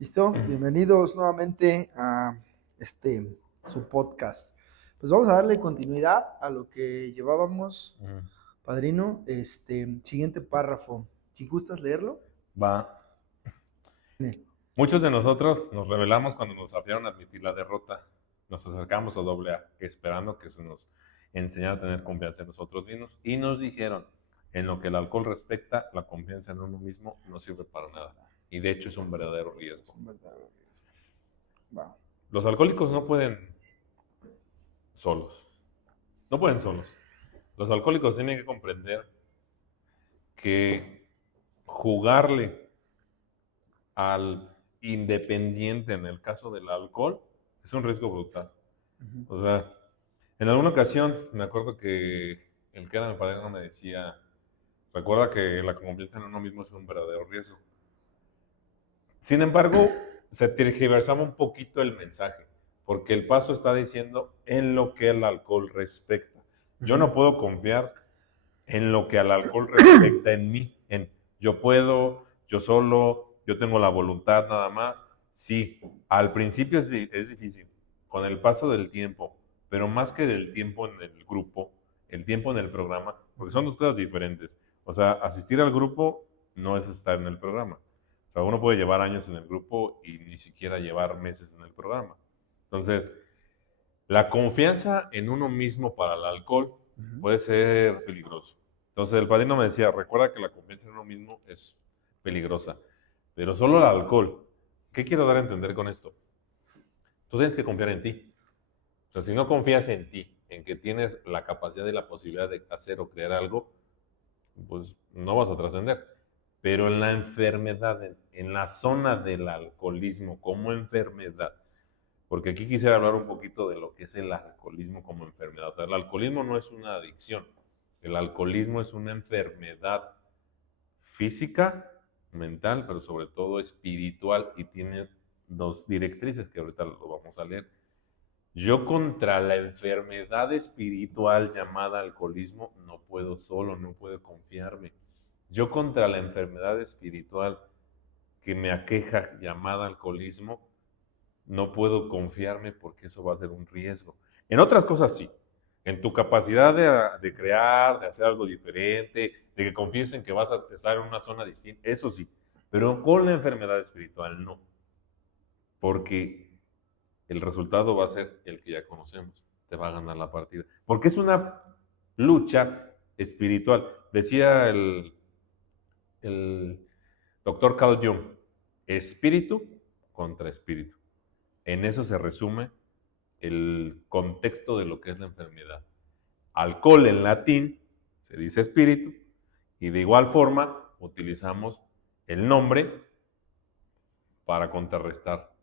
¿Listo? Bienvenidos nuevamente a su podcast. Pues vamos a darle continuidad a lo que llevábamos, padrino. Siguiente párrafo. Si gustas leerlo. Va. Muchos de nosotros nos rebelamos cuando nos desafiaron a admitir la derrota. Nos acercamos a AA, esperando que se nos enseñara a tener confianza en nosotros mismos. Y nos dijeron, en lo que el alcohol respecta, la confianza en uno mismo no sirve para nada. Y de hecho es un verdadero riesgo. Va. Los alcohólicos no pueden solos. No pueden solos. Los alcohólicos tienen que comprender que jugarle al independiente en el caso del alcohol es un riesgo brutal. O sea, en alguna ocasión me acuerdo que el que era mi padrino me decía, recuerda que la confianza en uno mismo es un verdadero riesgo. Sin embargo, se tergiversaba un poquito el mensaje, porque el paso está diciendo en lo que el alcohol respecta. Yo no puedo confiar en lo que al alcohol respecta en mí, en yo puedo, yo solo, yo tengo la voluntad nada más. Sí, al principio es difícil, con el paso del tiempo, pero más que del tiempo en el grupo, el tiempo en el programa, porque son dos cosas diferentes. O sea, asistir al grupo no es estar en el programa. O sea, uno puede llevar años en el grupo y ni siquiera llevar meses en el programa. Entonces, la confianza en uno mismo para el alcohol puede ser peligroso. Entonces el padrino me decía, recuerda que la confianza en uno mismo es peligrosa, pero solo el alcohol. ¿Qué quiero dar a entender con esto? Tú tienes que confiar en ti. O sea, si no confías en ti, en que tienes la capacidad y la posibilidad de hacer o crear algo, pues no vas a trascender. Pero en la enfermedad, en la zona del alcoholismo como enfermedad, porque aquí quisiera hablar un poquito de lo que es el alcoholismo como enfermedad. O sea, el alcoholismo no es una adicción, el alcoholismo es una enfermedad física, mental, pero sobre todo espiritual, y tiene dos directrices que ahorita lo vamos a leer. Yo contra la enfermedad espiritual llamada alcoholismo no puedo solo, no puedo confiarme. Yo contra la enfermedad espiritual que me aqueja llamada alcoholismo no puedo confiarme porque eso va a ser un riesgo. En otras cosas sí, en tu capacidad de crear, de hacer algo diferente, de que confíes en que vas a estar en una zona distinta, eso sí, pero con la enfermedad espiritual no, porque el resultado va a ser el que ya conocemos, te va a ganar la partida, porque es una lucha espiritual. Decía el doctor Carl Jung, espíritu contra espíritu. En eso se resume el contexto de lo que es la enfermedad. Alcohol en latín se dice espíritu y de igual forma utilizamos el nombre para contrarrestar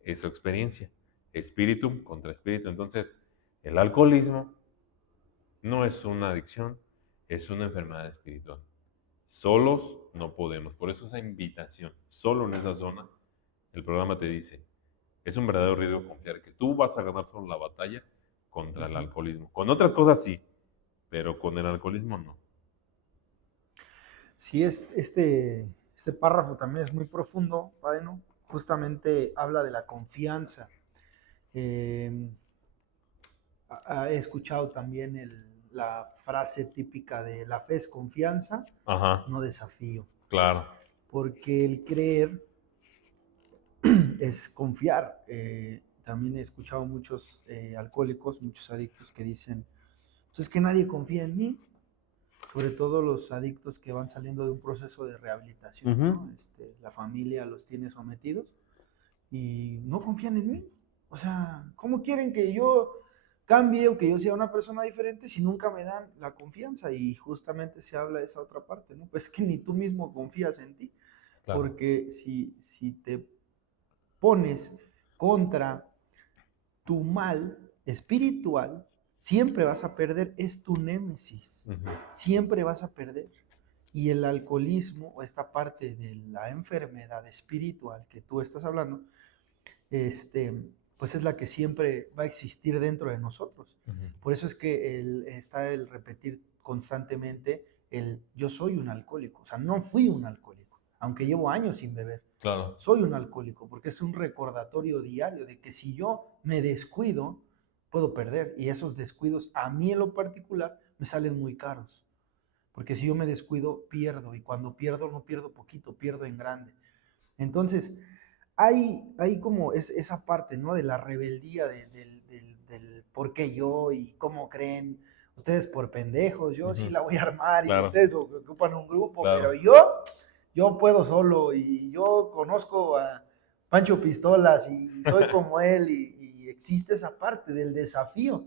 esa experiencia. Espíritu contra espíritu. Entonces, el alcoholismo no es una adicción, es una enfermedad espiritual. Solos no podemos. Por eso esa invitación, solo en esa zona, el programa te dice, es un verdadero riesgo confiar que tú vas a ganar solo la batalla contra el alcoholismo. Con otras cosas sí, pero con el alcoholismo no. Sí, este párrafo también es muy profundo, padrino. Justamente habla de la confianza. He escuchado también la frase típica de la fe es confianza, Ajá, no desafío. claro. Porque el creer es confiar. También he escuchado muchos alcohólicos, muchos adictos que dicen, pues es que nadie confía en mí, sobre todo los adictos que van saliendo de un proceso de rehabilitación, ¿no? La familia los tiene sometidos y no confían en mí. O sea, ¿cómo quieren que yo cambie o que yo sea una persona diferente si nunca me dan la confianza? Y justamente se habla de esa otra parte, ¿no? Pues que ni tú mismo confías en ti, Claro. porque si te pones contra tu mal espiritual, siempre vas a perder, es tu némesis, siempre vas a perder. Y el alcoholismo o esta parte de la enfermedad espiritual que tú estás hablando, pues es la que siempre va a existir dentro de nosotros. Por eso es que está el repetir constantemente el yo soy un alcohólico, o sea, no fui un alcohólico, aunque llevo años sin beber, Claro. Soy un alcohólico porque es un recordatorio diario de que si yo me descuido, puedo perder. Y esos descuidos, a mí en lo particular, me salen muy caros. Porque si yo me descuido, pierdo. Y cuando pierdo, no pierdo poquito, pierdo en grande. Entonces, hay como esa parte, ¿no? De la rebeldía del por qué yo y cómo creen ustedes por pendejos. Yo sí la voy a armar y Claro. ustedes ocupan un grupo, Claro. pero yo puedo solo y yo conozco a Pancho Pistolas y soy como él y existe esa parte del desafío.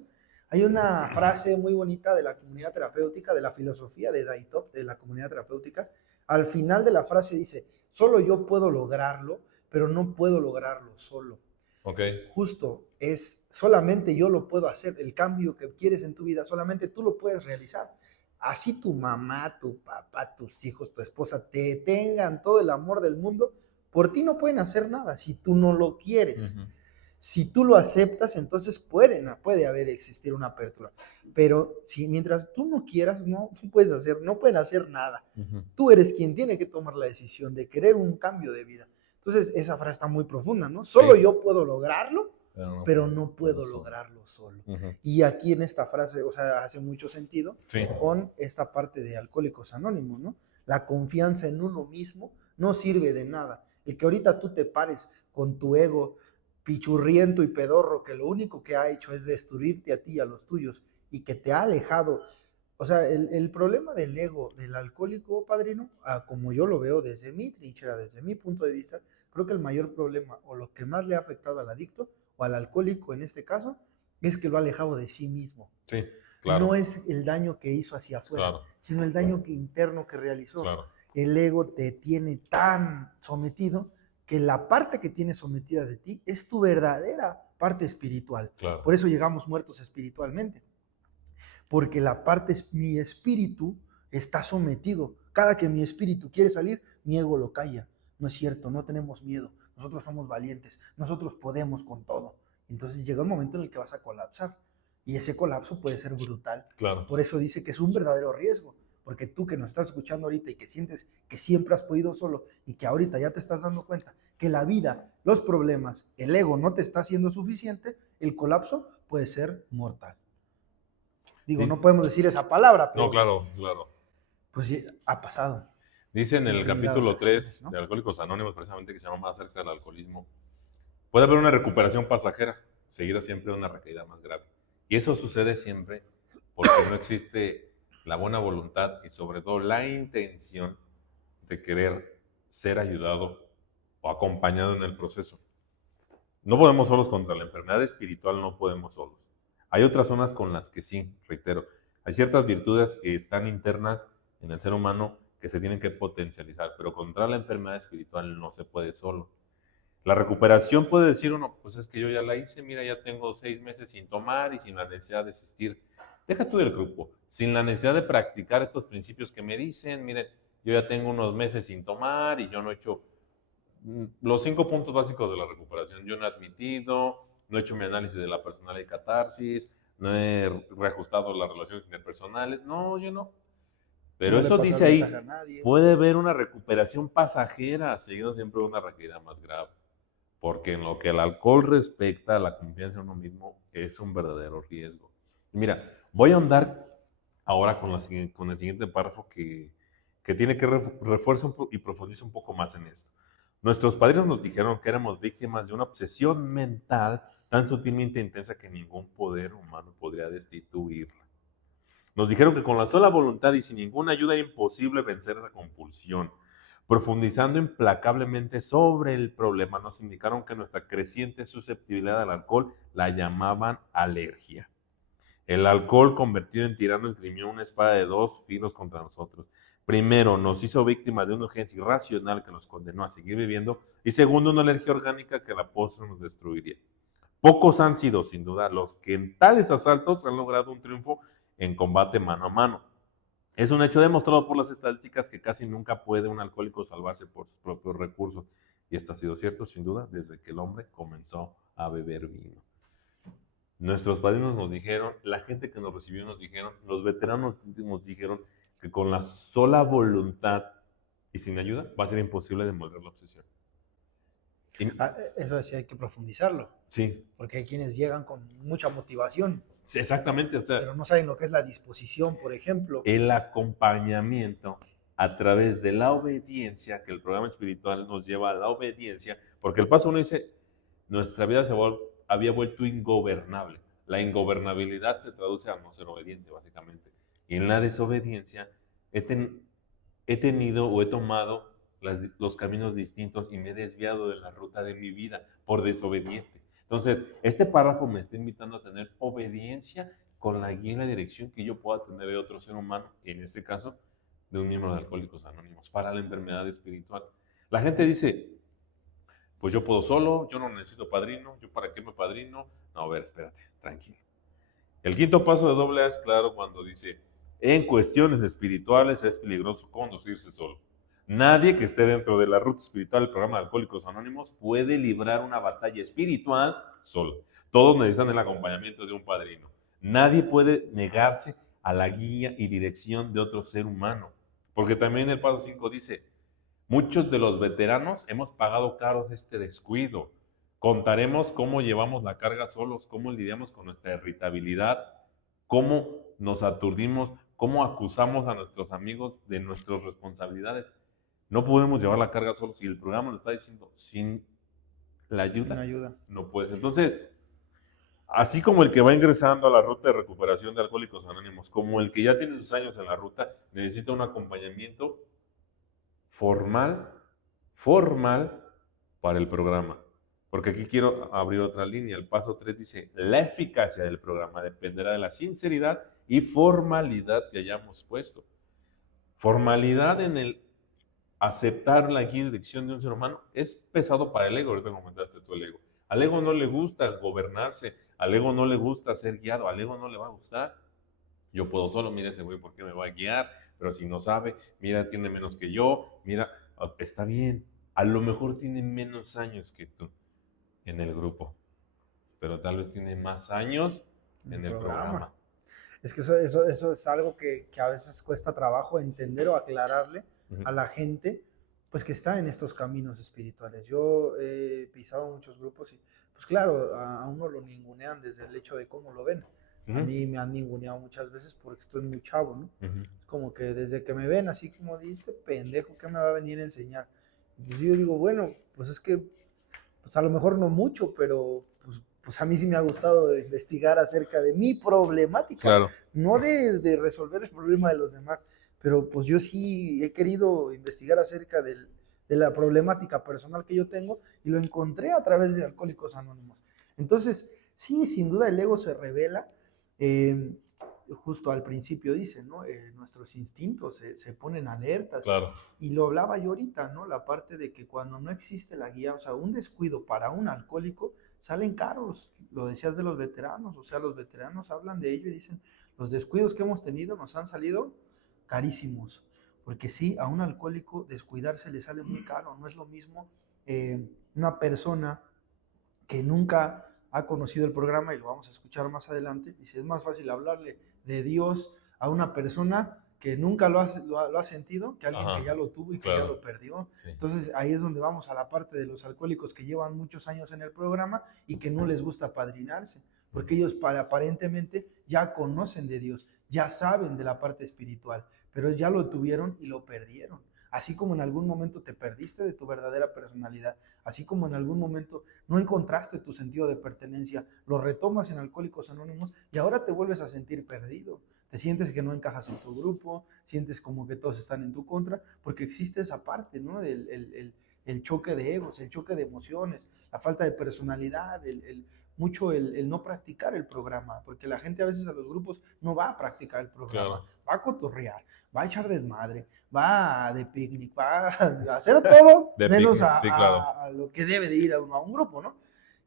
Hay una frase muy bonita de la comunidad terapéutica, de la filosofía de Daitop, de la comunidad terapéutica. Al final de la frase dice, solo yo puedo lograrlo, pero no puedo lograrlo solo. Ok. Justo es, solamente yo lo puedo hacer. El cambio que quieres en tu vida, solamente tú lo puedes realizar. Así tu mamá, tu papá, tus hijos, tu esposa te tengan todo el amor del mundo, por ti no pueden hacer nada si tú no lo quieres. Si tú lo aceptas, entonces puede haber existir una apertura. Pero si mientras tú no quieras, no pueden hacer nada. Tú eres quien tiene que tomar la decisión de querer un cambio de vida. Entonces, esa frase está muy profunda, ¿no? Solo yo puedo lograrlo, pero no puedo lograrlo solo. Y aquí en esta frase, o sea, hace mucho sentido con esta parte de Alcohólicos Anónimos, ¿no? La confianza en uno mismo no sirve de nada. El que ahorita tú te pares con tu ego pichurriento y pedorro, que lo único que ha hecho es destruirte a ti y a los tuyos, y que te ha alejado. O sea, el problema del ego del alcohólico, padrino, como yo lo veo desde mi trinchera, desde mi punto de vista, creo que el mayor problema o lo que más le ha afectado al adicto o al alcohólico en este caso es que lo ha alejado de sí mismo. Sí, claro. No es el daño que hizo hacia afuera, Claro. sino el daño interno que realizó. Claro. El ego te tiene tan sometido que la parte que tienes sometida de ti es tu verdadera parte espiritual. Claro. Por eso llegamos muertos espiritualmente. Porque la parte, mi espíritu está sometido. Cada que mi espíritu quiere salir, mi ego lo calla. No es cierto, no tenemos miedo. Nosotros somos valientes. Nosotros podemos con todo. Entonces llega un momento en el que vas a colapsar. Y ese colapso puede ser brutal. Claro. Por eso dice que es un verdadero riesgo. Porque tú que nos estás escuchando ahorita y que sientes que siempre has podido solo y que ahorita ya te estás dando cuenta que la vida, los problemas, el ego no te está haciendo suficiente, el colapso puede ser mortal. Digo, no podemos decir esa palabra, pero... No, claro, claro. Pues sí, ha pasado. Dice en el capítulo 3 de Alcohólicos Anónimos, precisamente, que se llama Más acerca del alcoholismo, puede haber una recuperación pasajera, seguida siempre de una recaída más grave. Y eso sucede siempre porque no existe la buena voluntad y sobre todo la intención de querer ser ayudado o acompañado en el proceso. No podemos solos contra la enfermedad espiritual, no podemos solos. Hay otras zonas con las que sí, reitero, hay ciertas virtudes que están internas en el ser humano que se tienen que potencializar, pero contra la enfermedad espiritual no se puede solo. La recuperación puede decir uno, pues es que yo ya la hice, mira, ya tengo 6 meses sin tomar y sin la necesidad de asistir. Deja tú el grupo, sin la necesidad de practicar estos principios que me dicen, miren, yo ya tengo unos meses sin tomar y yo no he hecho los 5 puntos básicos de la recuperación. Yo no he admitido, no he hecho mi análisis de la personalidad y catarsis, no he reajustado las relaciones interpersonales, no, yo no. Pero no eso dice ahí, puede haber una recuperación pasajera, seguido siempre de una recaída más grave. Porque en lo que el alcohol respecta a la confianza en uno mismo es un verdadero riesgo. Y mira, voy a ahondar ahora con el siguiente párrafo que tiene que refuerzar y profundizar un poco más en esto. Nuestros padres nos dijeron que éramos víctimas de una obsesión mental tan sutilmente intensa que ningún poder humano podría destituirla. Nos dijeron que con la sola voluntad y sin ninguna ayuda era imposible vencer esa compulsión. Profundizando implacablemente sobre el problema, nos indicaron que nuestra creciente susceptibilidad al alcohol la llamaban alergia. El alcohol, convertido en tirano, esgrimió una espada de 2 filos contra nosotros. Primero, nos hizo víctimas de una urgencia irracional que nos condenó a seguir viviendo, y segundo, una alergia orgánica que a la postre nos destruiría. Pocos han sido, sin duda, los que en tales asaltos han logrado un triunfo en combate mano a mano. Es un hecho demostrado por las estadísticas que casi nunca puede un alcohólico salvarse por sus propios recursos. Y esto ha sido cierto, sin duda, desde que el hombre comenzó a beber vino. Nuestros padrinos nos dijeron, la gente que nos recibió nos dijeron, los veteranos nos dijeron que con la sola voluntad y sin ayuda va a ser imposible demoler la obsesión. Eso sí hay que profundizarlo, Sí, porque hay quienes llegan con mucha motivación, sí, exactamente, o sea, pero no saben lo que es la disposición, por ejemplo. el acompañamiento a través de la obediencia, que el programa espiritual nos lleva a la obediencia, porque el paso uno dice, nuestra vida había vuelto ingobernable. La ingobernabilidad se traduce a no ser obediente, básicamente. Y en la desobediencia he tenido o he tomado los caminos distintos y me he desviado de la ruta de mi vida por desobediente. Entonces, este párrafo me está invitando a tener obediencia con la guía y la dirección que yo pueda tener de otro ser humano, en este caso, de un miembro de Alcohólicos Anónimos, para la enfermedad espiritual. La gente dice, pues yo puedo solo, yo no necesito padrino, yo para qué me padrino. No, a ver, espérate, tranquilo. El quinto paso de doble A es claro cuando dice, en cuestiones espirituales es peligroso conducirse solo. Nadie que esté dentro de la ruta espiritual del programa de Alcohólicos Anónimos puede librar una batalla espiritual solo. Todos necesitan el acompañamiento de un padrino. Nadie puede negarse a la guía y dirección de otro ser humano. Porque también el paso 5 dice, muchos de los veteranos hemos pagado caros este descuido. Contaremos cómo llevamos la carga solos, cómo lidiamos con nuestra irritabilidad, cómo nos aturdimos, cómo acusamos a nuestros amigos de nuestras responsabilidades. No podemos llevar la carga solos y el programa lo está diciendo, sin la Sin ayuda, ayuda. no puedes. Entonces, así como el que va ingresando a la ruta de recuperación de Alcohólicos Anónimos, como el que ya tiene sus años en la ruta, necesita un acompañamiento formal para el programa. Porque aquí quiero abrir otra línea. El paso 3 dice, la eficacia del programa dependerá de la sinceridad y formalidad que hayamos puesto. Formalidad en el aceptar la guía y dirección de un ser humano es pesado para el ego. Ahorita comentaste tú el ego. Al ego no le gusta gobernarse, al ego no le gusta ser guiado, al ego no le va a gustar. Yo puedo solo, mira ese güey, ¿por qué me va a guiar? Pero si no sabe, mira, tiene menos que yo, mira, está bien, a lo mejor tiene menos años que tú en el grupo, pero tal vez tiene más años en el programa. Es que eso es algo que a veces cuesta trabajo entender o aclararle a la gente, pues que está en estos caminos espirituales. Yo he pisado muchos grupos y, pues claro, a uno lo ningunean desde el hecho de cómo lo ven. A mí me han ninguneado muchas veces porque estoy muy chavo, ¿no? Como que desde que me ven así como dice, pendejo, ¿qué me va a venir a enseñar? Pues yo digo, bueno, pues es que, pues a lo mejor no mucho, pero pues a mí sí me ha gustado investigar acerca de mi problemática, Claro. no de resolver el problema de los demás, pero pues yo sí he querido investigar acerca de la problemática personal que yo tengo y lo encontré a través de Alcohólicos Anónimos. Entonces, sí, sin duda el ego se revela. Justo al principio dice, ¿no? Nuestros instintos se ponen alertas. Claro. Y lo hablaba yo ahorita, ¿no? La parte de que cuando no existe la guía, o sea, un descuido para un alcohólico, salen caros. Lo decías de los veteranos, o sea, los veteranos hablan de ello y dicen, los descuidos que hemos tenido nos han salido carísimos. Porque sí, a un alcohólico descuidarse le sale muy caro. No es lo mismo una persona que nunca ha conocido el programa, y lo vamos a escuchar más adelante, dice, es más fácil hablarle de Dios a una persona que nunca lo ha sentido, que alguien que ya lo tuvo y que ya lo perdió. Sí. Entonces ahí es donde vamos a la parte de los alcohólicos que llevan muchos años en el programa y que no les gusta padrinarse, porque ellos aparentemente ya conocen de Dios, ya saben de la parte espiritual, pero ya lo tuvieron y lo perdieron. Así como en algún momento te perdiste de tu verdadera personalidad, así como en algún momento no encontraste tu sentido de pertenencia, lo retomas en Alcohólicos Anónimos y ahora te vuelves a sentir perdido. Te sientes que no encajas en tu grupo, sientes como que todos están en tu contra, porque existe esa parte, ¿no? El choque de egos, el choque de emociones, la falta de personalidad, mucho el no practicar el programa, porque la gente a veces a los grupos no va a practicar el programa, va a cotorrear, va a echar desmadre, va de picnic, va a hacer todo menos a lo que debe de ir a un grupo, ¿no?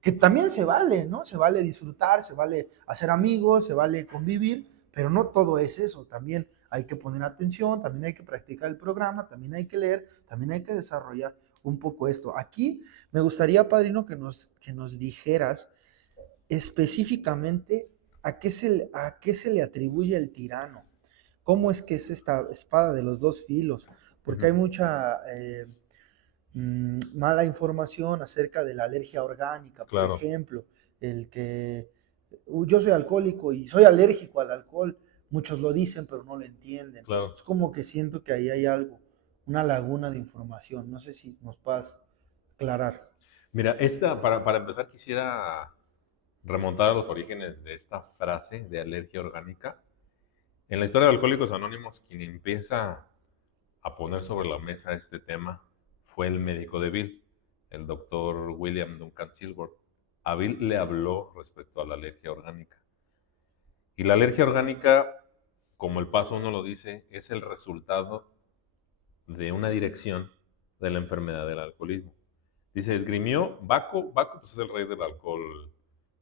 Que también se vale, ¿no? Se vale disfrutar, se vale hacer amigos, se vale convivir, pero no todo es eso. También hay que poner atención, también hay que practicar el programa, también hay que leer, también hay que desarrollar un poco esto. Aquí me gustaría, padrino, que nos dijeras específicamente a qué se le atribuye el tirano. ¿Cómo es que es esta espada de los dos filos? Porque hay mala información acerca de la alergia orgánica, por Claro. ejemplo, el que yo soy alcohólico y soy alérgico al alcohol, muchos lo dicen pero no lo entienden. Claro. Es como que siento que ahí hay algo, una laguna de información, no sé si nos puedas aclarar. Mira, para empezar quisiera remontar a los orígenes de esta frase de alergia orgánica. En la historia de Alcohólicos Anónimos, quien empieza a poner sobre la mesa este tema fue el médico de Bill, el doctor William Duncan Silver. A Bill le habló respecto a la alergia orgánica. Y la alergia orgánica, como el paso 1 lo dice, es el resultado de una dirección de la enfermedad del alcoholismo. Dice, esgrimió, Baco pues es el rey del alcohol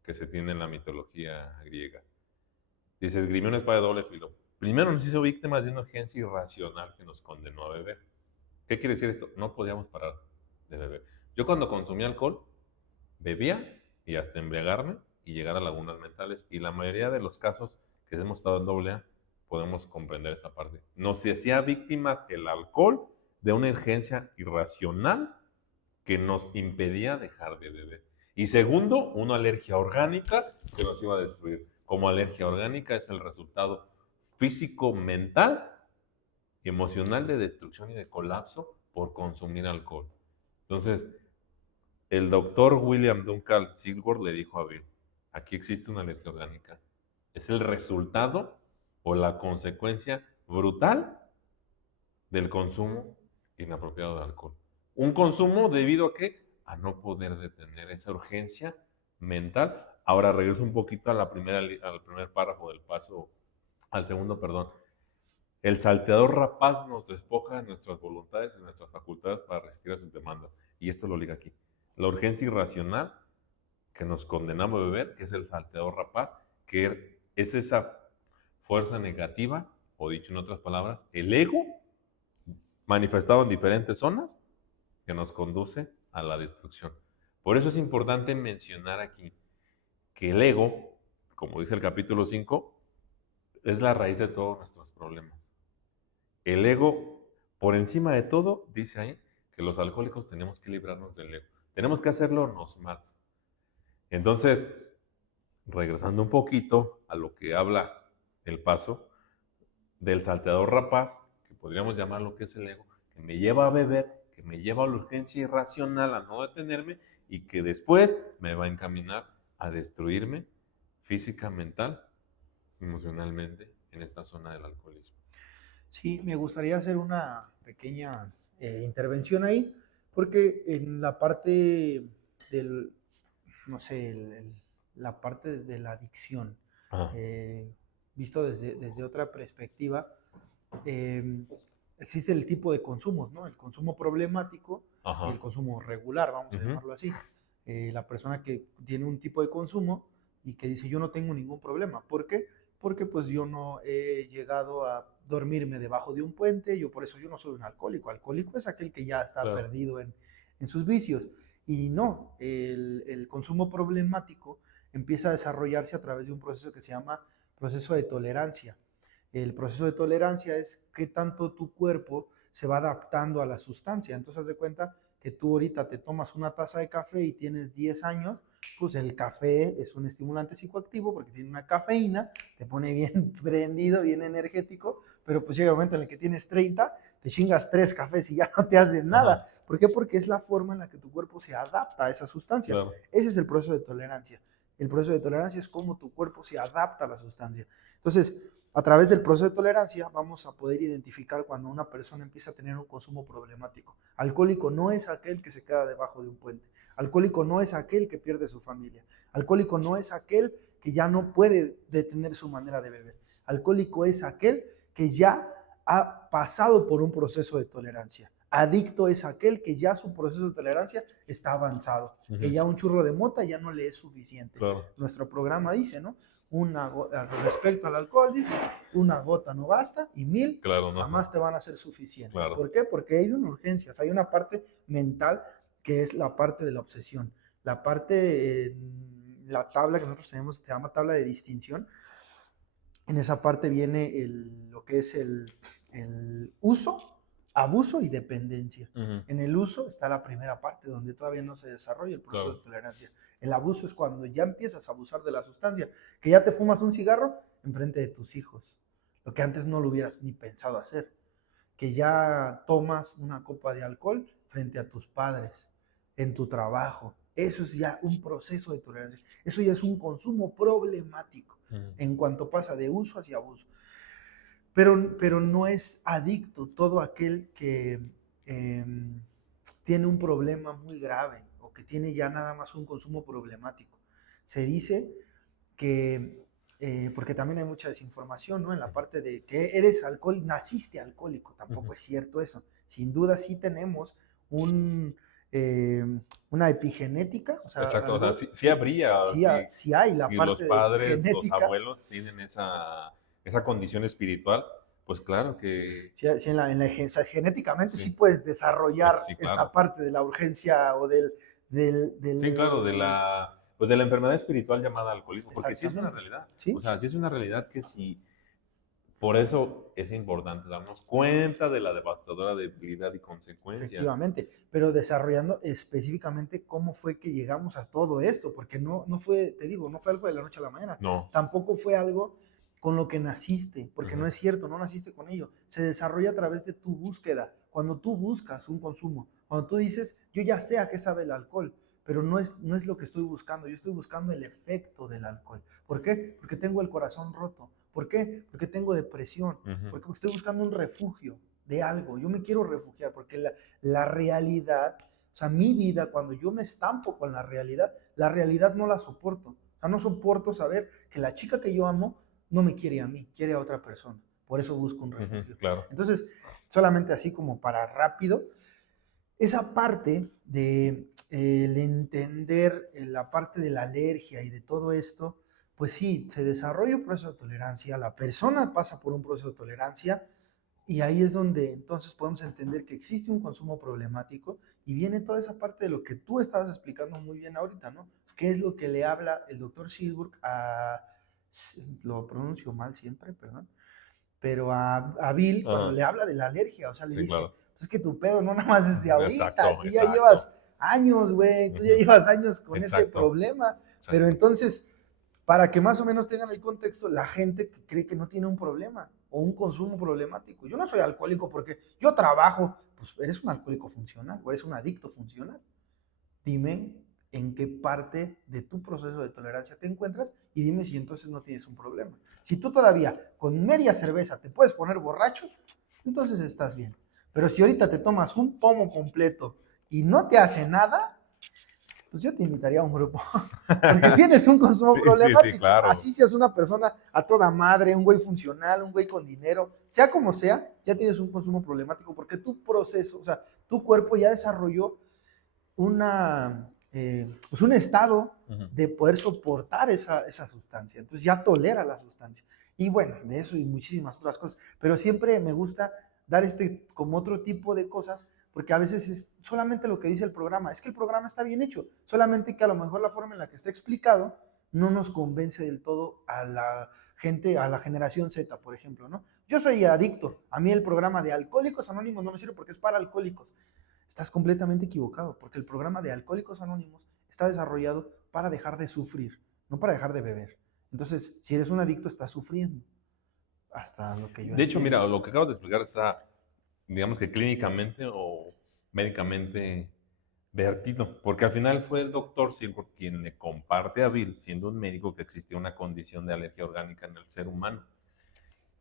que se tiene en la mitología griega. Dice, esgrimió una espada de doble filo. Primero nos hizo víctimas de una urgencia irracional que nos condenó a beber. ¿Qué quiere decir esto? No podíamos parar de beber. Yo cuando consumía alcohol, bebía y hasta embriagarme y llegar a lagunas mentales. Y la mayoría de los casos que hemos estado en AA podemos comprender esta parte. Nos hacía víctimas el alcohol de una urgencia irracional que nos impedía dejar de beber. Y segundo, una alergia orgánica que nos iba a destruir. Como alergia orgánica es el resultado físico, mental y emocional de destrucción y de colapso por consumir alcohol. Entonces, el doctor William Duncan Silver le dijo a Bill, aquí existe una alergia orgánica. Es el resultado o la consecuencia brutal del consumo inapropiado de alcohol. Un consumo debido a qué? A no poder detener esa urgencia mental. Ahora regreso un poquito a al primer párrafo del paso, al segundo, perdón. El salteador rapaz nos despoja de nuestras voluntades y nuestras facultades para resistir a sus demandas. Y esto lo liga aquí. La urgencia irracional que nos condenamos a beber, que es el salteador rapaz, que es esa fuerza negativa, o dicho en otras palabras, el ego manifestado en diferentes zonas que nos conduce a la destrucción. Por eso es importante mencionar aquí que el ego, como dice el capítulo 5, es la raíz de todos nuestros problemas. El ego, por encima de todo, dice ahí que los alcohólicos tenemos que librarnos del ego. Tenemos que hacerlo, nos mata. Entonces, regresando un poquito a lo que habla el paso del salteador rapaz, que podríamos llamar lo que es el ego, que me lleva a beber, que me lleva a la urgencia irracional a no detenerme y que después me va a encaminar a destruirme física, mental, emocionalmente en esta zona del alcoholismo. Sí, me gustaría hacer una pequeña intervención ahí, porque en la parte del, no sé, la parte de la adicción, visto desde otra perspectiva, eh, existe el tipo de consumos, ¿no? El consumo problemático y el consumo regular, vamos a llamarlo así. La persona que tiene un tipo de consumo y que dice yo no tengo ningún problema. ¿Por qué? Porque pues yo no he llegado a dormirme debajo de un puente, yo por eso yo no soy un alcohólico. Alcohólico es aquel que ya está perdido en sus vicios. Y no, el consumo problemático empieza a desarrollarse a través de un proceso que se llama proceso de tolerancia. El proceso de tolerancia es qué tanto tu cuerpo se va adaptando a la sustancia. Entonces, haz de cuenta que tú ahorita te tomas una taza de café y tienes 10 años, pues el café es un estimulante psicoactivo porque tiene una cafeína, te pone bien prendido, bien energético, pero pues llega el momento en el que tienes 30, te chingas 3 cafés y ya no te hacen nada. ¿Por qué? Porque es la forma en la que tu cuerpo se adapta a esa sustancia. Claro. Ese es el proceso de tolerancia. El proceso de tolerancia es cómo tu cuerpo se adapta a la sustancia. Entonces, a través del proceso de tolerancia vamos a poder identificar cuando una persona empieza a tener un consumo problemático. Alcohólico no es aquel que se queda debajo de un puente. Alcohólico no es aquel que pierde su familia. Alcohólico no es aquel que ya no puede detener su manera de beber. Alcohólico es aquel que ya ha pasado por un proceso de tolerancia. Adicto es aquel que ya su proceso de tolerancia está avanzado, que ya un churro de mota ya no le es suficiente. Claro. Nuestro programa dice, ¿no? Respecto al alcohol, dice, una gota no basta y 1000 jamás te van a ser suficientes. Claro. ¿Por qué? Porque hay una urgencia, o sea, hay una parte mental que es la parte de la obsesión. La parte, la tabla que nosotros tenemos se llama tabla de distinción. En esa parte viene lo que es el uso, abuso y dependencia. Ujú. En el uso está la primera parte, donde todavía no se desarrolla el proceso Claro. de tolerancia. El abuso es cuando ya empiezas a abusar de la sustancia, que ya te fumas un cigarro enfrente de tus hijos, lo que antes no lo hubieras ni pensado hacer, que ya tomas una copa de alcohol frente a tus padres, en tu trabajo. Eso es ya un proceso de tolerancia. Eso ya es un consumo problemático en cuanto pasa de uso hacia abuso. Pero no es adicto todo aquel que eh, tiene un problema muy grave o que tiene ya nada más un consumo problemático. Se dice que, porque también hay mucha desinformación, ¿no? En la parte de que eres alcohólico, naciste alcohólico, tampoco es cierto eso. Sin duda sí tenemos un, eh, una epigenética, o sea, Exacto, o sea, algo, sí habría, sí hay la si los parte padres, los genética. abuelos tienen esa condición espiritual, pues claro que, Sí, o sea, genéticamente sí sí, puedes desarrollar sí, esta claro. parte de la urgencia o Sí, claro, pues de la enfermedad espiritual llamada alcoholismo, porque sí es una exactamente. realidad. O ¿Sí? sea, sí es una realidad que sí. Por eso es importante darnos cuenta de la devastadora debilidad y consecuencia. Efectivamente, pero desarrollando específicamente cómo fue que llegamos a todo esto, porque no fue, te digo, no fue algo de la noche a la mañana, No. tampoco fue algo con lo que naciste, porque no Ujú. es cierto, no naciste con ello, se desarrolla a través de tu búsqueda, cuando tú buscas un consumo, cuando tú dices, yo ya sé a qué sabe el alcohol, pero no es lo que estoy buscando, yo estoy buscando el efecto del alcohol. ¿Por qué? Porque tengo el corazón roto. ¿Por qué? Porque tengo depresión, Ujú. porque estoy buscando un refugio de algo, yo me quiero refugiar, porque la realidad, o sea, mi vida, cuando yo me estampo con la realidad no la soporto. O sea, no soporto saber que la chica que yo amo no me quiere a mí, quiere a otra persona. Por eso busco un Ujú, refugio. claro. Entonces, solamente así como para rápido, esa parte de el entender la parte de la alergia y de todo esto, pues sí, se desarrolla un proceso de tolerancia, la persona pasa por un proceso de tolerancia, y ahí es donde entonces podemos entender que existe un consumo problemático y viene toda esa parte de lo que tú estabas explicando muy bien ahorita, ¿no? ¿Qué es lo que le habla el doctor Silburg a, lo pronuncio mal siempre, perdón, pero a Bill cuando Ajá. le habla de la alergia? O sea, le Sí, dice, claro. pues es que tu pedo no nada más es de ahorita, Exacto, tú ya exacto. llevas años, güey, tú ya Ujú. llevas años con ese Exacto, problema, pero exacto. entonces para que más o menos tengan el contexto, la gente que cree que no tiene un problema o un consumo problemático. Yo no soy alcohólico porque yo trabajo, pues eres un alcohólico funcional o eres un adicto funcional. Dime en qué parte de tu proceso de tolerancia te encuentras y dime si entonces no tienes un problema. Si tú todavía con media cerveza te puedes poner borracho, entonces estás bien. Pero si ahorita te tomas un pomo completo y no te hace nada, pues yo te invitaría a un grupo, porque tienes un consumo Sí, sí, sí, problemático. claro. Así seas una persona a toda madre, un güey funcional, un güey con dinero, sea como sea, ya tienes un consumo problemático, porque tu proceso, o sea, tu cuerpo ya desarrolló pues un estado Ujú. de poder soportar esa sustancia. Entonces ya tolera la sustancia. Y bueno, de eso y muchísimas otras cosas. Pero siempre me gusta dar como otro tipo de cosas, porque a veces es solamente lo que dice el programa. Es que el programa está bien hecho, solamente que a lo mejor la forma en la que está explicado no nos convence del todo a la gente, a la generación Z, por ejemplo, ¿no? Yo soy adicto. A mí el programa de Alcohólicos Anónimos no me sirve porque es para alcohólicos. Estás completamente equivocado, porque el programa de Alcohólicos Anónimos está desarrollado para dejar de sufrir, no para dejar de beber. Entonces, si eres un adicto, estás sufriendo, hasta lo que yo De hecho, entiendo. mira, lo que acabas de explicar está, digamos que clínicamente o médicamente vertido, porque al final fue el doctor Silver quien le comparte a Bill, siendo un médico, que existía una condición de alergia orgánica en el ser humano.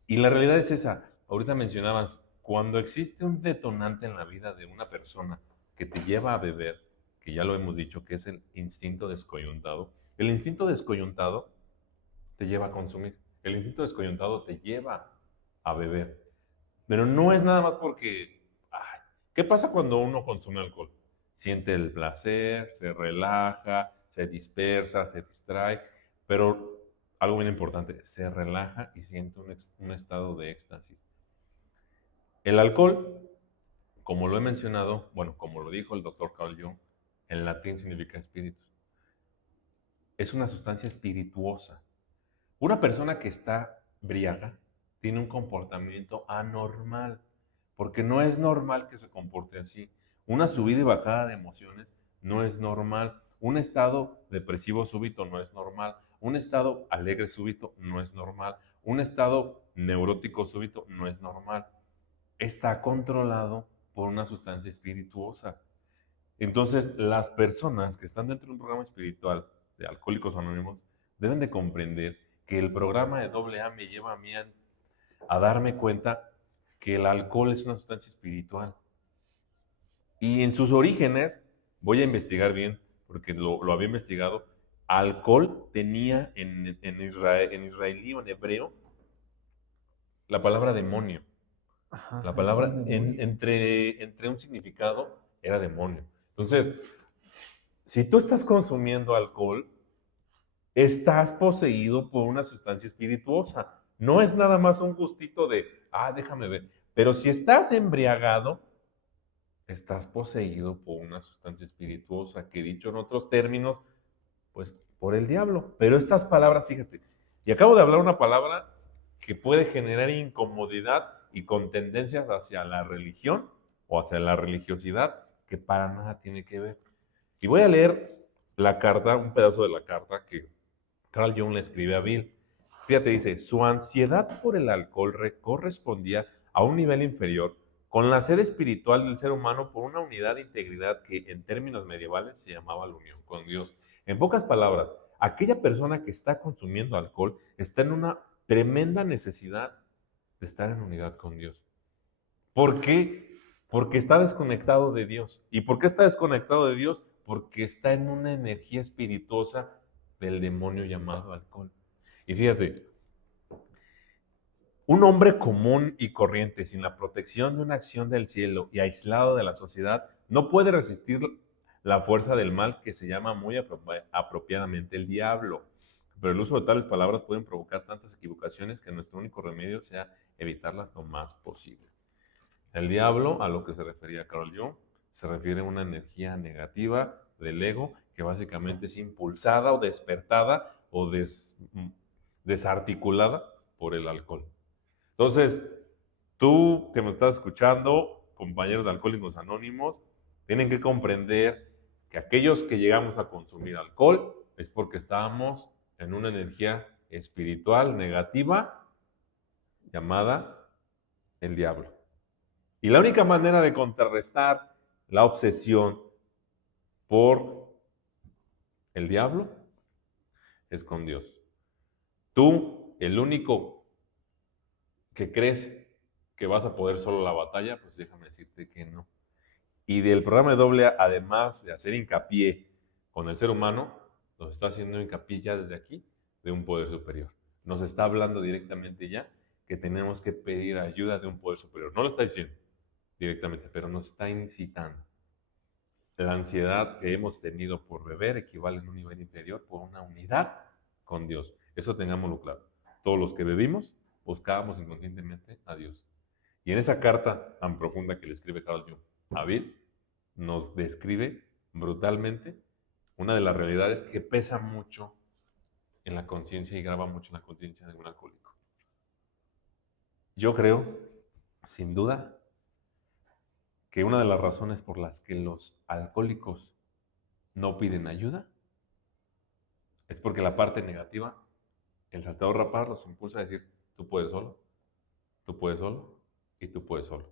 Y la realidad es esa. Ahorita mencionabas, cuando existe un detonante en la vida de una persona que te lleva a beber, que ya lo hemos dicho, que es el instinto descoyuntado, el instinto descoyuntado te lleva a consumir, el instinto descoyuntado te lleva a beber. Pero no es nada más porque, ay, ¿qué pasa cuando uno consume alcohol? Siente el placer, se relaja, se dispersa, se distrae, pero algo bien importante, se relaja y siente un estado de éxtasis. El alcohol, como lo he mencionado, bueno, como lo dijo el doctor Carl Jung, en latín significa espíritu. Es una sustancia espirituosa. Una persona que está briaga tiene un comportamiento anormal. porque no es normal que se comporte así. Una subida y bajada de emociones no es normal. Un estado depresivo súbito no es normal. Un estado alegre súbito no es normal. Un estado neurótico súbito no es normal. Está controlado por una sustancia espirituosa. Entonces, las personas que están dentro de un programa espiritual de Alcohólicos Anónimos deben de comprender que el programa de AA me lleva a mí a darme cuenta que el alcohol es una sustancia espiritual. Y en sus orígenes, voy a investigar bien, porque lo había investigado, alcohol tenía en israelí o en hebreo la palabra demonio. Ajá, La es un palabra demonio. entre un significado era demonio. Entonces, si tú estás consumiendo alcohol, estás poseído por una sustancia espirituosa. No es nada más un gustito de, déjame ver. Pero si estás embriagado, estás poseído por una sustancia espirituosa, que dicho en otros términos, pues por el diablo. Pero estas palabras, fíjate, y acabo de hablar una palabra que puede generar incomodidad y con tendencias hacia la religión o hacia la religiosidad, que para nada tiene que ver. Y voy a leer la carta, un pedazo de la carta que Carl Jung le escribe a Bill. Fíjate, dice, su ansiedad por el alcohol correspondía a un nivel inferior con la sed espiritual del ser humano por una unidad de integridad que en términos medievales se llamaba la unión con Dios. En pocas palabras, aquella persona que está consumiendo alcohol está en una tremenda necesidad de estar en unidad con Dios. ¿Por qué? Porque está desconectado de Dios. ¿Y por qué está desconectado de Dios? Porque está en una energía espirituosa del demonio llamado alcohol. Y fíjate, un hombre común y corriente, sin la protección de una acción del cielo y aislado de la sociedad, no puede resistir la fuerza del mal que se llama muy apropiadamente el diablo. Pero el uso de tales palabras pueden provocar tantas equivocaciones que nuestro único remedio sea evitarlas lo más posible. El diablo, a lo que se refería Carl Jung, se refiere a una energía negativa del ego que básicamente es impulsada o despertada o desarticulada por el alcohol. Entonces, tú que me estás escuchando, compañeros de Alcohólicos Anónimos, tienen que comprender que aquellos que llegamos a consumir alcohol es porque estábamos en una energía espiritual negativa llamada el diablo. Y la única manera de contrarrestar la obsesión por el diablo es con Dios. Tú, el único que crees que vas a poder solo la batalla, pues déjame decirte que no. Y del programa de AA, además de hacer hincapié con el ser humano, nos está haciendo hincapié ya desde aquí de un poder superior. Nos está hablando directamente ya que tenemos que pedir ayuda de un poder superior. No lo está diciendo directamente, pero nos está incitando. La ansiedad que hemos tenido por beber equivale en un nivel interior por una unidad con Dios. Eso tengámoslo claro. Todos los que bebimos buscábamos inconscientemente a Dios. Y en esa carta tan profunda que le escribe Carl Jung a Bill, nos describe brutalmente una de las realidades que pesa mucho en la conciencia y graba mucho en la conciencia de un alcohólico. Yo creo, sin duda, que una de las razones por las que los alcohólicos no piden ayuda es porque la parte negativa, el saltador rapaz, los impulsa a decir, tú puedes solo, tú puedes solo y tú puedes solo.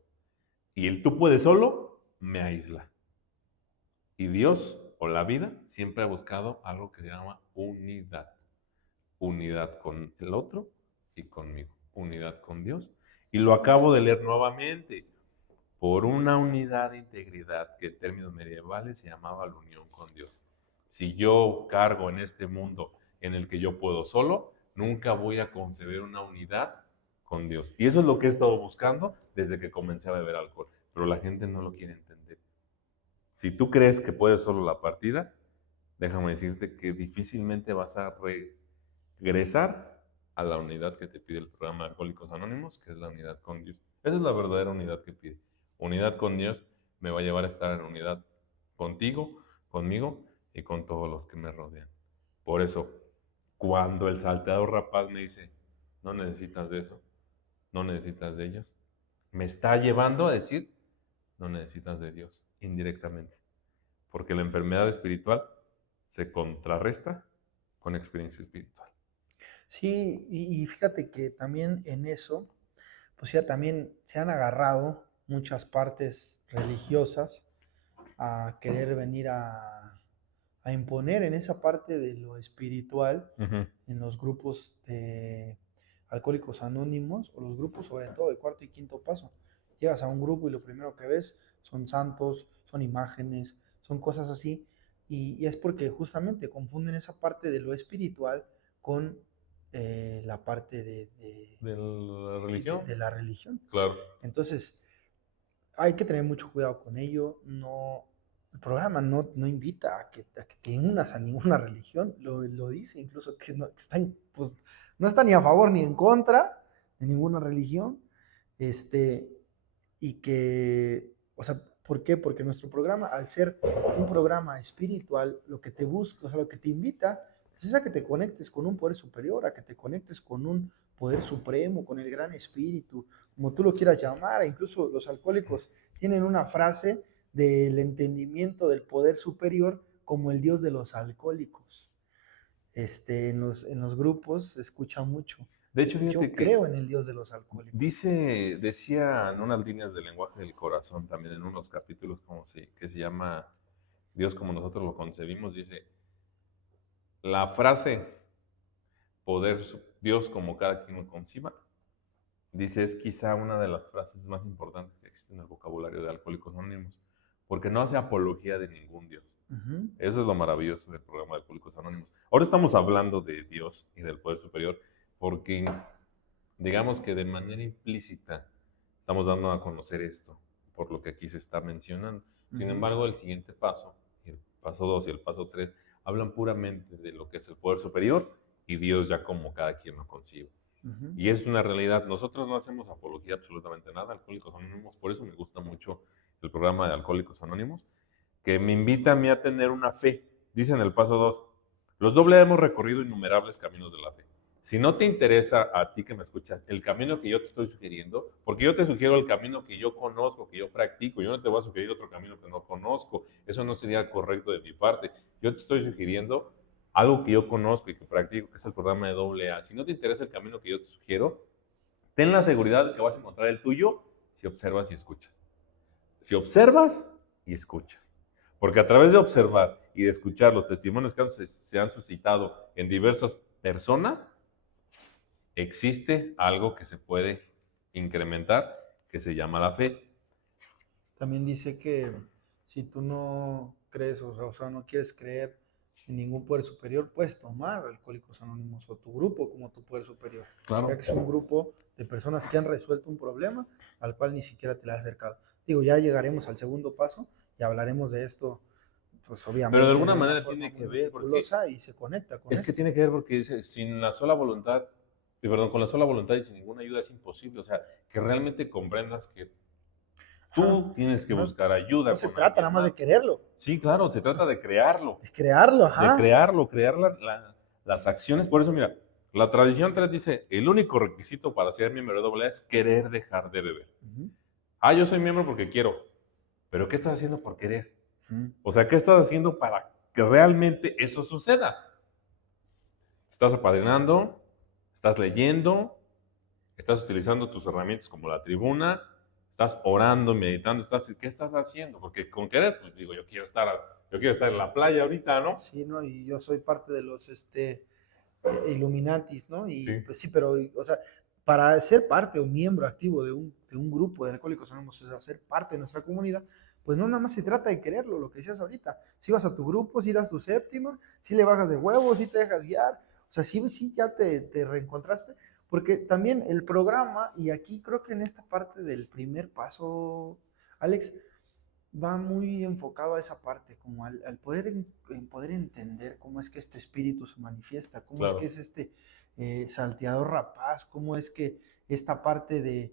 Y el tú puedes solo me aísla. Y Dios o la vida siempre ha buscado algo que se llama unidad. Unidad con el otro y conmigo. Unidad con Dios. Y lo acabo de leer nuevamente. Por una unidad de integridad que en términos medievales se llamaba la unión con Dios. Si yo cargo en este mundo en el que yo puedo solo, nunca voy a concebir una unidad con Dios. Y eso es lo que he estado buscando desde que comencé a beber alcohol. Pero la gente no lo quiere entender. Si tú crees que puedes solo la partida, déjame decirte que difícilmente vas a regresar a la unidad que te pide el programa de Alcohólicos Anónimos, que es la unidad con Dios. Esa es la verdadera unidad que pide. Unidad con Dios me va a llevar a estar en unidad contigo, conmigo y con todos los que me rodean. Por eso, cuando el salteador rapaz me dice, no necesitas de eso, no necesitas de ellos, me está llevando a decir, no necesitas de Dios, indirectamente. Porque la enfermedad espiritual se contrarresta con experiencia espiritual. Sí, y fíjate que también en eso, pues ya también se han agarrado muchas partes religiosas a querer venir a imponer en esa parte de lo espiritual, Uh-huh. en los grupos de alcohólicos anónimos o los grupos sobre todo de cuarto y quinto paso. Llegas a un grupo y lo primero que ves son santos, son imágenes, son cosas así, y es porque justamente confunden esa parte de lo espiritual con la parte ¿De la sí, religión? de la religión. Claro. Entonces, hay que tener mucho cuidado con ello. No, el programa no invita a que te unas a ninguna religión. Lo dice incluso que no, que pues, no está ni a favor ni en contra de ninguna religión. Este, y que, o sea, ¿por qué? Porque nuestro programa, al ser un programa espiritual, lo que te busca, o sea, lo que te invita, pues es a que te conectes con un poder superior, a que te conectes con un poder supremo, con el gran espíritu, como tú lo quieras llamar. Incluso los alcohólicos tienen una frase del entendimiento del poder superior como el Dios de los alcohólicos. En los grupos se escucha mucho. De hecho, fíjate Yo que creo en el Dios de los alcohólicos. decía en unas líneas del lenguaje del corazón, también en unos capítulos que se llama Dios como nosotros lo concebimos, dice, la frase Dios como cada quien lo conciba, dice, es quizá una de las frases más importantes que existe en el vocabulario de Alcohólicos Anónimos, porque no hace apología de ningún Dios. Uh-huh. Eso es lo maravilloso del programa de Alcohólicos Anónimos. Ahora estamos hablando de Dios y del poder superior, porque digamos que de manera implícita estamos dando a conocer esto, por lo que aquí se está mencionando. Sin Uh-huh. embargo, el siguiente paso, el paso 2 y el paso 3, hablan puramente de lo que es el poder superior y Dios ya como cada quien lo concibe. Uh-huh. Y es una realidad. Nosotros no hacemos apología absolutamente nada, Alcohólicos Anónimos, por eso me gusta mucho el programa de Alcohólicos Anónimos, que me invita a mí a tener una fe. Dice en el paso 2, los doble hemos recorrido innumerables caminos de la fe. Si no te interesa a ti que me escuchas el camino que yo te estoy sugiriendo, porque yo te sugiero el camino que yo conozco, que yo practico, yo no te voy a sugerir otro camino que no conozco, eso no sería correcto de mi parte. Yo te estoy sugiriendo algo que yo conozco y que practico, que es el programa de AA. Si no te interesa el camino que yo te sugiero, ten la seguridad de que vas a encontrar el tuyo si observas y escuchas. Si observas y escuchas. Porque a través de observar y de escuchar los testimonios que se han suscitado en diversas personas, existe algo que se puede incrementar, que se llama la fe. También dice que si tú no crees, o sea, no quieres creer en ningún poder superior, puedes tomar Alcohólicos Anónimos o tu grupo como tu poder superior. Claro. Ya que es un grupo de personas que han resuelto un problema al cual ni siquiera te le has acercado. Digo, ya llegaremos al segundo paso y hablaremos de esto, pues obviamente. Pero de alguna manera tiene que ver, porque y se conecta con es que tiene que ver porque dice, sin la sola voluntad, con la sola voluntad y sin ninguna ayuda es imposible. O sea, que realmente comprendas que tú tienes que buscar ayuda. No se trata nada más de quererlo. Sí, claro, se trata de crearlo. De crearlo, ajá. De crearlo, crear las acciones. Por eso, mira, la tradición 3 dice, el único requisito para ser miembro de AA es querer dejar de beber. Uh-huh. Yo soy miembro porque quiero. Pero ¿qué estás haciendo por querer? Uh-huh. O sea, ¿qué estás haciendo para que realmente eso suceda? Estás apadrinando, estás leyendo, estás utilizando tus herramientas como la tribuna, estás orando, meditando, ¿qué estás haciendo? Porque con querer, pues digo, yo quiero estar en la playa ahorita, ¿no? Sí, ¿no? Y yo soy parte de los Illuminatis, ¿no? Y sí. Pues sí, pero, o sea, para ser parte o miembro activo de un grupo de Alcohólicos Anónimos, o sea, ser parte de nuestra comunidad, pues no nada más se trata de quererlo, lo que decías ahorita. Si vas a tu grupo, si das tu séptima, si le bajas de huevos, si te dejas guiar, o sea, sí ya te reencontraste, porque también el programa, y aquí creo que en esta parte del primer paso, Alex, va muy enfocado a esa parte, como al poder entender cómo es que este espíritu se manifiesta, cómo es que es este salteador rapaz, cómo es que esta parte de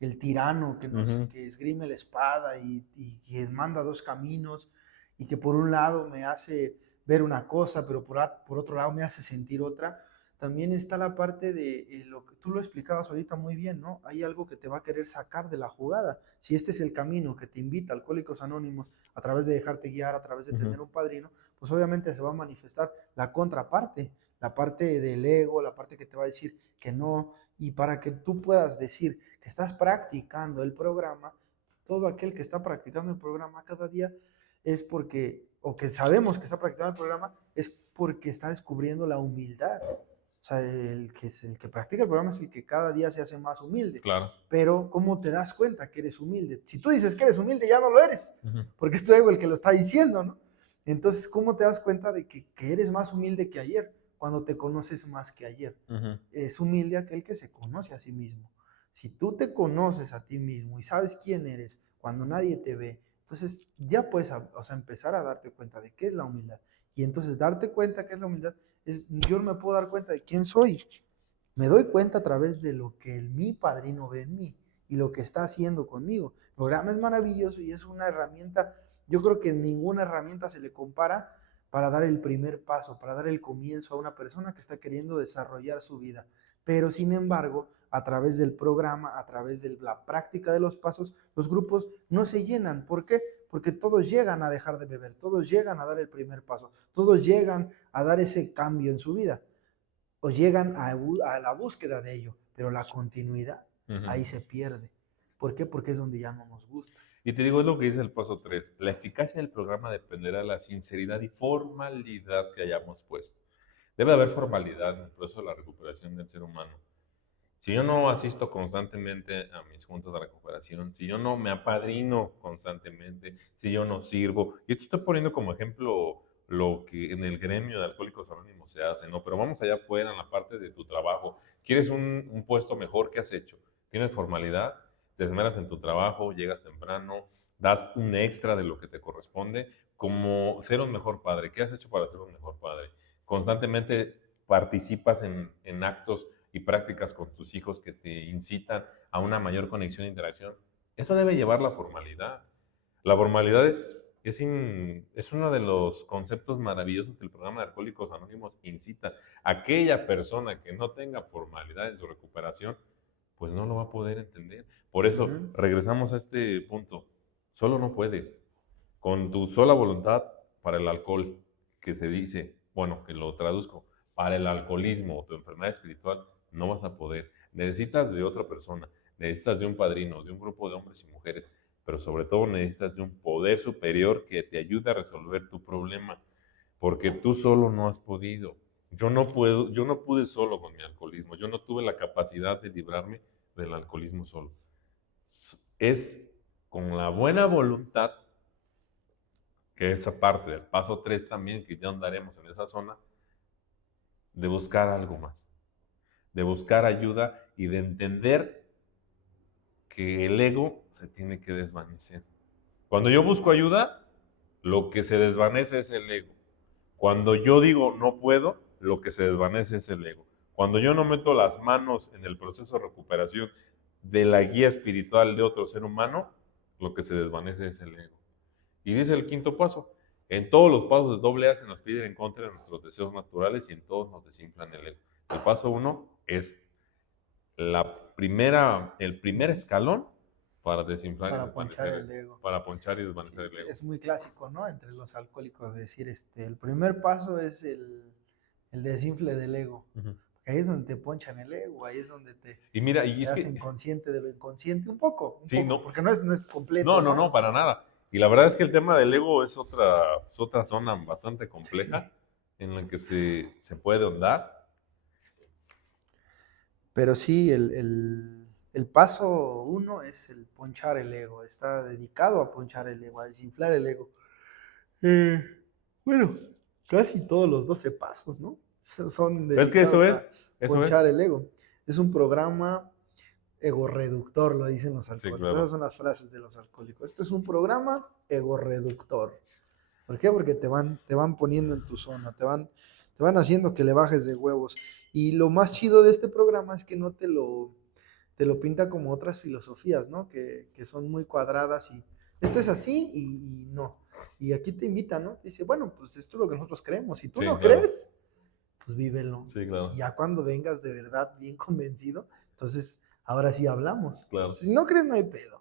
el tirano que esgrime la espada y que manda dos caminos y que por un lado me hace ver una cosa, pero por otro lado me hace sentir otra. también está la parte de lo que tú lo explicabas ahorita muy bien, ¿no? Hay algo que te va a querer sacar de la jugada. Si este es el camino que te invita a Alcohólicos Anónimos a través de dejarte guiar, a través de tener un padrino, pues obviamente se va a manifestar la contraparte, la parte del ego, la parte que te va a decir que no. Y para que tú puedas decir que estás practicando el programa, todo aquel que está practicando el programa cada día es porque, o que sabemos que está practicando el programa, es porque está descubriendo la humildad. O sea, el que practica el programa es el que cada día se hace más humilde. Claro. Pero, ¿cómo te das cuenta que eres humilde? Si tú dices que eres humilde, ya no lo eres, porque es tu ego el que lo está diciendo, ¿no? Entonces, ¿cómo te das cuenta de que eres más humilde que ayer? Cuando te conoces más que ayer. Es humilde aquel que se conoce a sí mismo. Si tú te conoces a ti mismo y sabes quién eres cuando nadie te ve, entonces ya puedes, o sea, empezar a darte cuenta de qué es la humildad. Y entonces darte cuenta qué es la humildad es, yo no me puedo dar cuenta de quién soy. Me doy cuenta a través de lo que mi padrino ve en mí y lo que está haciendo conmigo. El programa es maravilloso y es una herramienta, yo creo que ninguna herramienta se le compara para dar el primer paso, para dar el comienzo a una persona que está queriendo desarrollar su vida. Pero sin embargo, a través del programa, a través de la práctica de los pasos, los grupos no se llenan. ¿Por qué? Porque todos llegan a dejar de beber, todos llegan a dar el primer paso, todos llegan a dar ese cambio en su vida, o llegan a la búsqueda de ello, pero la continuidad ahí se pierde. ¿Por qué? Porque es donde ya no nos gusta. Y te digo, es lo que dice el paso 3. La eficacia del programa dependerá de la sinceridad y formalidad que hayamos puesto. Debe haber formalidad en el proceso de la recuperación del ser humano. Si yo no asisto constantemente a mis juntas de recuperación, si yo no me apadrino constantemente, si yo no sirvo, y esto estoy poniendo como ejemplo lo que en el gremio de Alcohólicos Anónimos se hace, ¿no? Pero vamos allá afuera en la parte de tu trabajo. ¿Quieres un puesto mejor? ¿Qué has hecho? ¿Tienes formalidad? ¿Te esmeras en tu trabajo? ¿Llegas temprano? ¿Das un extra de lo que te corresponde? Como ser un mejor padre. ¿Qué has hecho para ser un mejor padre? Constantemente participas en actos y prácticas con tus hijos que te incitan a una mayor conexión e interacción. Eso debe llevar la formalidad. La formalidad es uno de los conceptos maravillosos que el programa de Alcohólicos Anónimos incita. Aquella persona que no tenga formalidad en su recuperación, pues no lo va a poder entender. Por eso, regresamos a este punto. Solo no puedes. Con tu sola voluntad para el alcohol, que se dice, bueno, que lo traduzco, para el alcoholismo o tu enfermedad espiritual, no vas a poder. Necesitas de otra persona, necesitas de un padrino, de un grupo de hombres y mujeres, pero sobre todo necesitas de un poder superior que te ayude a resolver tu problema, porque tú solo no has podido. Yo no pude solo con mi alcoholismo, yo no tuve la capacidad de librarme del alcoholismo solo. Es con la buena voluntad, que es parte del paso 3 también, que ya andaremos en esa zona, de buscar algo más, de buscar ayuda y de entender que el ego se tiene que desvanecer. Cuando yo busco ayuda, lo que se desvanece es el ego. Cuando yo digo no puedo, lo que se desvanece es el ego. Cuando yo no meto las manos en el proceso de recuperación de la guía espiritual de otro ser humano, lo que se desvanece es el ego. Y dice el quinto paso, en todos los pasos de doble A se nos pide en contra de nuestros deseos naturales y en todos nos desinflan el ego. El paso 1 es el primer escalón para desinflar para ponchar el ego. Para ponchar y desvanecer el ego. Es muy clásico, ¿no? Entre los alcohólicos decir, el primer paso es el desinfle del ego. Ahí es donde te ponchan el ego, ahí es donde te hacen consciente de lo inconsciente un poco, no, porque no es completo. No, para nada. Y la verdad es que el tema del ego es otra zona bastante compleja en la que se puede ahondar. Pero sí, el paso 1 es el ponchar el ego, está dedicado a ponchar el ego, a desinflar el ego. Bueno, casi todos los 12 pasos, ¿no? Son dedicados es que eso ponchar el ego. Es un programa ego reductor, lo dicen los alcohólicos. Sí, claro. Esas son las frases de los alcohólicos. Este es un programa ego reductor. ¿Por qué? Porque te van poniendo en tu zona, te van haciendo que le bajes de huevos. Y lo más chido de este programa es que no te lo pinta como otras filosofías, ¿no? Que son muy cuadradas y esto es así y no. Y aquí te invita, ¿no? Dice, bueno, pues esto es lo que nosotros creemos. Si tú no crees, pues vívelo. Sí, claro. Ya cuando vengas de verdad bien convencido, entonces ahora sí hablamos. Claro. Si no crees, no hay pedo.